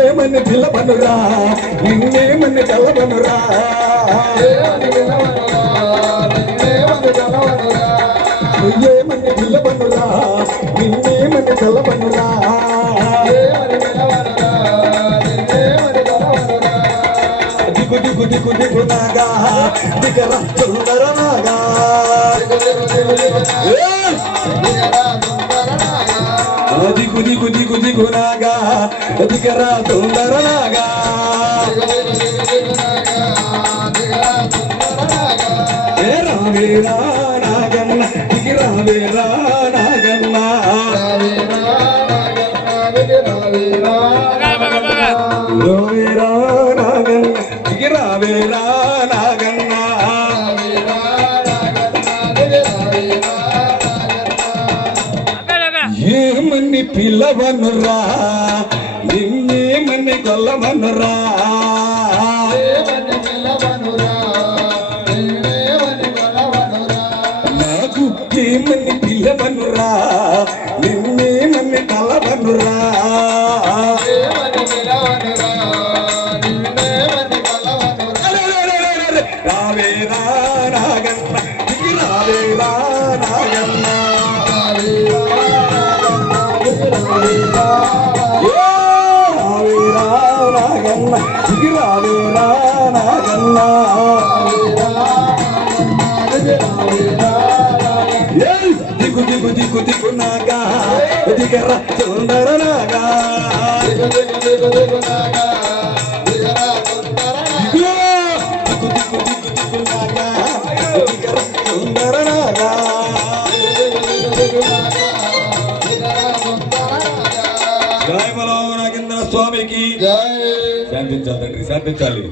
ఏమని పిల్లవనురా నిన్నేమని తెలవనురా ఏమని పిల్లవనురా నిన్నేమని తెలవనురా దిగు దిగు దిగు దిగు నాగా దిగరా సుందర నాగా దిగు దిగు దిగు దిగు నాగా దిగరా సుందర నాగా ఏ రావేరా నాగన్న దిగిరావేరా నాగన్న రావేరా నాగన్న దిగిరావేరా నాగన్న ఏమని పిల్లవనురా నిన్నేమని కొల్లవనురా నాకు ఏమని పిల్లవనురా నిన్నేమని కలవనురా రావేరా నాగన్న దిగిరావేరా నాగన్న రావేరా నాగన్న దిగిరావేరా నాగన్న దిగు దిగు దిగు దిగు నాగా దిగరా సుందర నాగా దిగు దిగు దిగు నాగా దిగరా సుందర నాగా జయ బలో నాగేంద్ర స్వామికి శాంతించాలి తండ్రి శాంతించాలి.